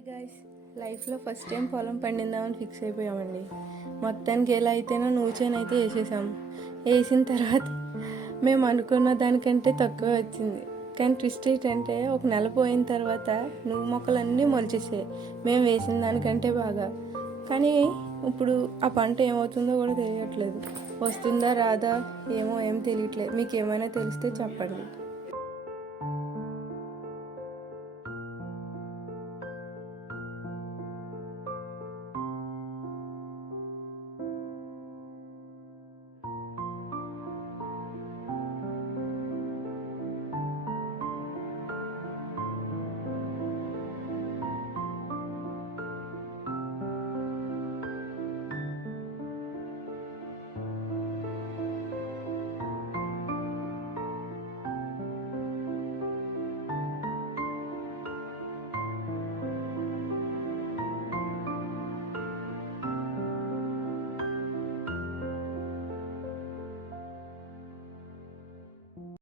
Hi guys, లైఫ్లో first time పొలం పండిందామని fix అయిపోయామండి. మొత్తానికి ఎలా అయితేనో నూచేనైతే వేసేసాం. వేసిన తర్వాత మేము అనుకున్న దానికంటే తక్కువ వచ్చింది. కానీ ట్విస్ట్ ఏంటంటే ఒక నెల పోయిన తర్వాత నువ్వు మొక్కలన్నీ మొలిచేసాయి మేము వేసిన దానికంటే బాగా. కానీ ఇప్పుడు ఆ పంట ఏమవుతుందో కూడా తెలియట్లేదు. వస్తుందా రాదా ఏమో ఏం తెలియట్లేదు. మీకు ఏమైనా తెలిస్తే చెప్పండి.